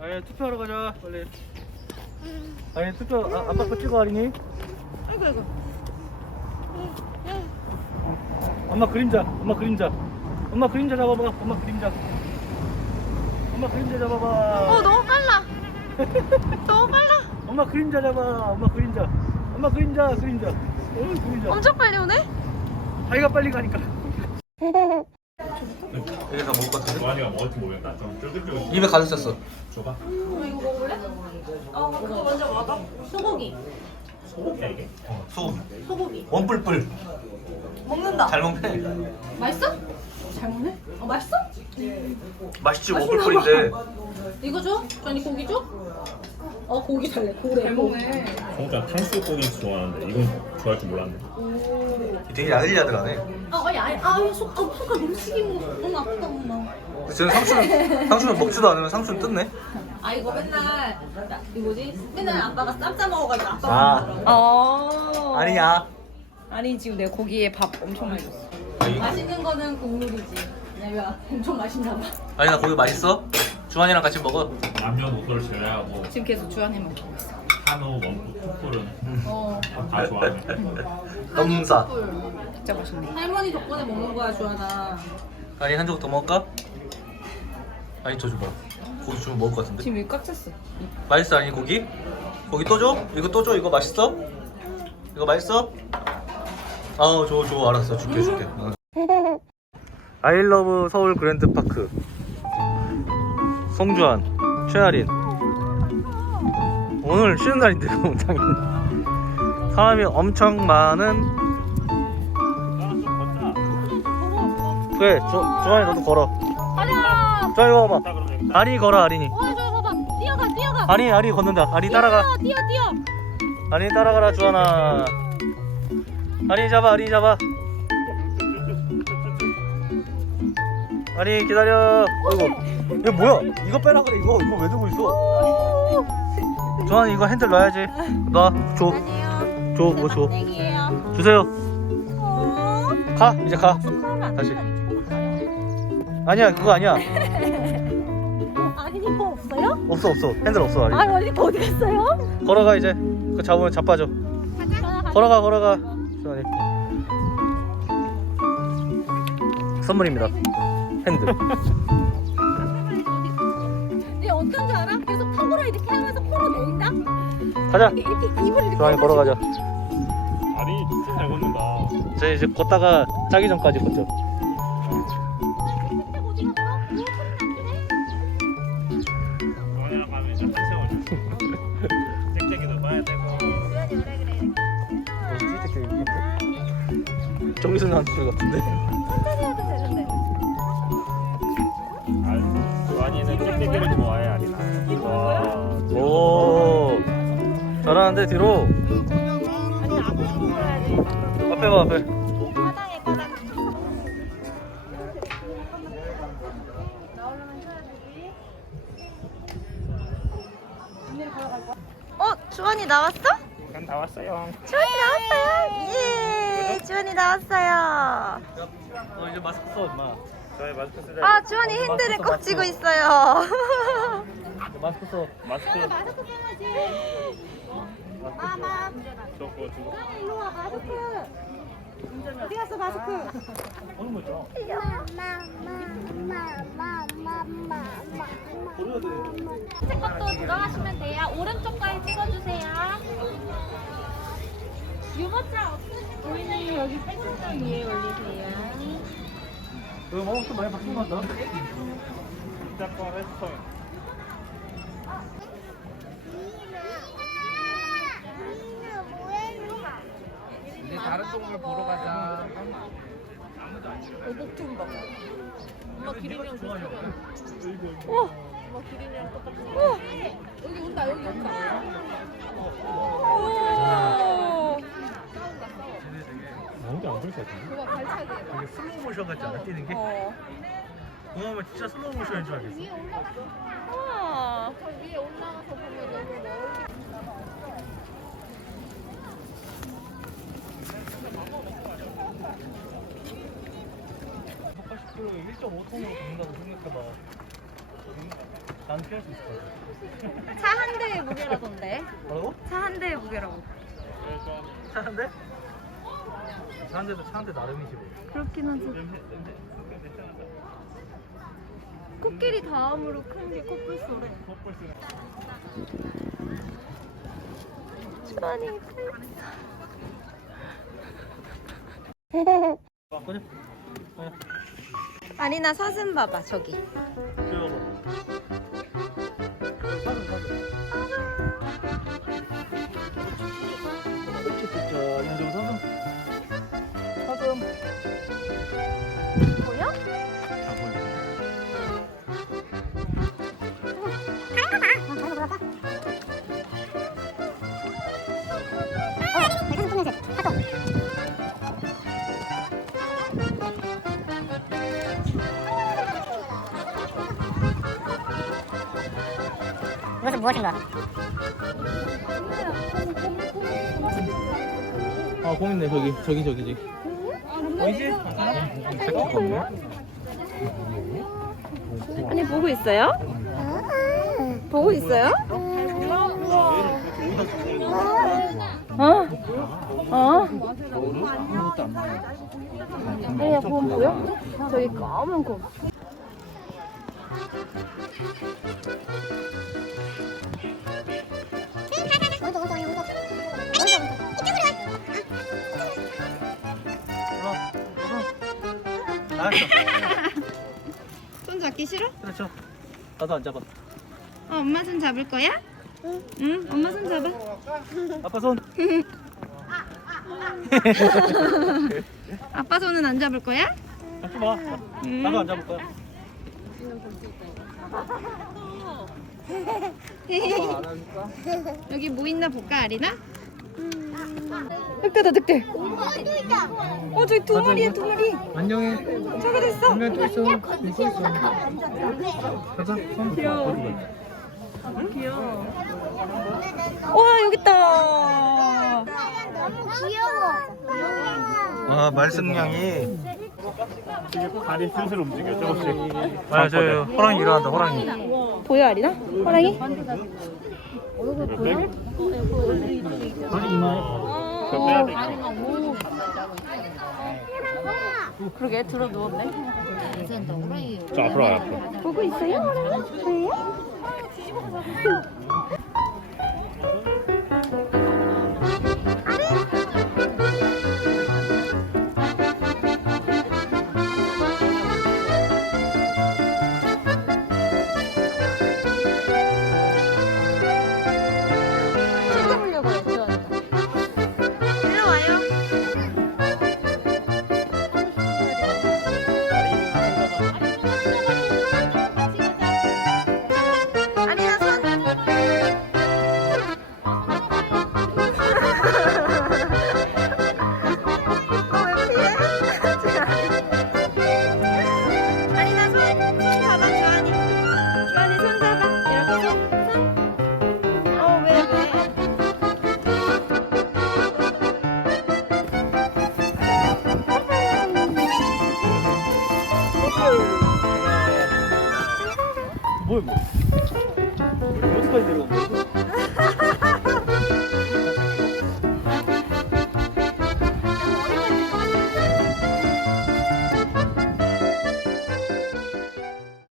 아니 투표하러 가자 빨리. 아니 투표 아, 아빠 거 찍어 아린이? 아이고 아이고. 엄마 그림자 엄마 그림자. 엄마 그림자 잡아봐 엄마 그림자. 엄마 그림자 잡아봐. 어 너무 빨라. 너무 빨라. 엄마 그림자 잡아 엄마 그림자. 엄마 그림자 그림자. 어 그림자. 엄청 빨리 오네. 자기가 빨리 가니까 다 먹을 것 같은데? 조한이가 먹을지 모르겠다. 좀 쫄깃쫄깃. 입에 가득 찼어 줘봐. 어 그거 먼저 먹어. 소고기. 소고기야 이게? 어. 소고기 소고기. 원뿔뿔 먹는다. 잘 먹네 맛있어? 잘 먹네. 어 맛있어? 맛있지 맛있나 원뿔뿔인데 이거 줘? 아니 고기 줘? 어 고기 달래. 고래. 잘 먹네. 성우가 탕수육 고기 좋아하는데 이건 좋아할 줄 몰랐네. 되게 야들야들하네 아 아니 아니 아, 속가 너무 튀긴 거 너무 아프다 엄마. 쟤는 상추는 상추는 먹지도 않으면 상추는 뜯네 아 이거 맨날 나, 이 뭐지? 맨날 아빠가 쌈싸 먹어가지고 아빠가 아. 먹더라고. 어. 아니야 아니 지금 내가 고기에 밥 엄청 많이 줬어. 맛있는 거는 국물이지. 내가 엄청 맛있나 봐. 아니 나 고기 맛있어? 주환이랑 같이 먹어 남녀 노소를 제외하고 지금 계속 주한이만 먹고 있어. 한우, 원푸, 풋불은 어. 다 좋아하네. 넘사 진짜 맛있네. 할머니 덕분에 먹는 거야 주하나. 아니 한 조각 더 먹을까? 아니 저 줘봐 고기 주면 먹을 것 같은데 지금 여기 꽉 찼어. 맛있어 아니 고기? 고기 또 줘? 이거 또 줘? 이거 맛있어? 이거 맛있어? 아우 줘 줘 알았어 줄게 줄게 어. 아이러브 서울 그랜드파크 송주환 최아린 오늘 쉬는 날인데 당연히 사람이 엄청 많은 그래 조, 주환이 너도 걸어. 가자. 봐봐 아린이 걸어 아린이. 어, 저 봐봐. 뛰어가, 뛰어가. 아린이 아린이 걷는다. 아린이 따라가. 뛰어, 뛰어. 아린이 따라가라 주환아. 아린이 잡아 아린이 잡아. 아린이 기다려. 어이구. 이거 뭐야? 이거 빼라 그래. 이거 이거 왜 들고 있어? 주 환이 이거 핸들 놔야지 놔줘 아니요. 줘, 뭐 줘. 땡이에요. 주세요 어. 가 이제 가 다시 아니야 그거 아니야 아니 이거 없어요? 없어 없어 핸들 없어 아린 아니 어디 어디 갔어요? 걸어가 이제 그거 잡으면 자빠져. 걸어가 걸어가 주환이 선물입니다 핸들 얘 어떤 줄 알아? 계속 턱으로 이렇게 하면서 내린다. 가자. 주환이 걸어가자 아니 진짜 잘 걷는다. 저희 이제 걷다가 짜기 전까지 걷죠 한. 정신 나는 소리 같은데 잘하는데 뒤로 앞에 봐 앞에 어, 주원이 나왔어? 난다 왔어요. 주원이 나왔어요. 예, 주원이 나왔어요. 어 이제 마스크 써 임마 저희 마스크 쓰자. 아, 주원이 핸들을 꼭 쥐고 있어요. 마스크 써 마스크 마스크 써야지. 마마. 저거 주고. 일로 와, 마스크. 어디 갔어, 마스크? 오는 거 있잖아 제 것도 들어가시면 돼요. 오른쪽까지 찍어주세요. 유모차 없으신 분은 여기 백신장 위에 올리세요. 이거 먹을 많이 바뀐 것 같다 했어. 이 제 다른 동물 보러 가자. 목좀 봐. 엄마 기린이랑 비슷해. 어? 엄마 기린이랑 똑같은 여기 온다, 여기 온다. 오. 아무도 안 그럴 것 같은데. 그거 발차기. 되게 슬로우 모션 같지 않아 뛰는 게? 어. 그거면 진짜 슬로우 모션인 줄 알겠어 우와. 저 위에 올라가서 보면 너무 멀리. 로 1.5톤으로 걷는다고 생각해봐 안 피할 수 있을 것 같아. 차 한 대의 무게라던데. 뭐라고? 차 한 대의 무게라고. 차 한 대? 차 한 대도 차 한 대 나름이지 뭐. 그렇긴 하지. 코끼리 다음으로 큰 게 코뿔소래. 컵벌스는 주환이 아, 꺼져. 아리나 사슴 봐봐 저기. 것은 무엇인가? 아, 공 있네. 저기, 저기, 저기, 저기. 보이지? 아니 보고 있어요? 보고 있어요? 어? 어? 아니야 곰 보여? 저기 검은 곰. 손 잡기 싫어? 그렇죠. 나도 안 잡아. 어, 엄마 손 잡을 거야? 응. 응, 엄마 손 잡아. 아빠 손. 아빠 손은 안 잡을 거야? 잡지 마. 나도 안 잡을 거야. 여기 뭐 있나 볼까, 아리나? 늑대다, 늑대. 어, 저기 두 마리야, 두 마리. 안녕해. 저기도 있어. 분명 또 있어. 또 있어. 가자. 손. 귀여워. 와, 여기 있다. 너무 귀여워. 아 말승량이. 다리 슬슬 움직여 조금씩. 아, 저 호랑이 일어난다. 호랑이. 보여, 아리나? 호랑이? 저기 이마에. 그거 빼야 돼. 그러게, 들어 누웠네. 저 앞으로 와. 앞으로. 보고 있어요, 호랑이? 보여요? 뭐야 뭐? 어디까지 내려간 거야?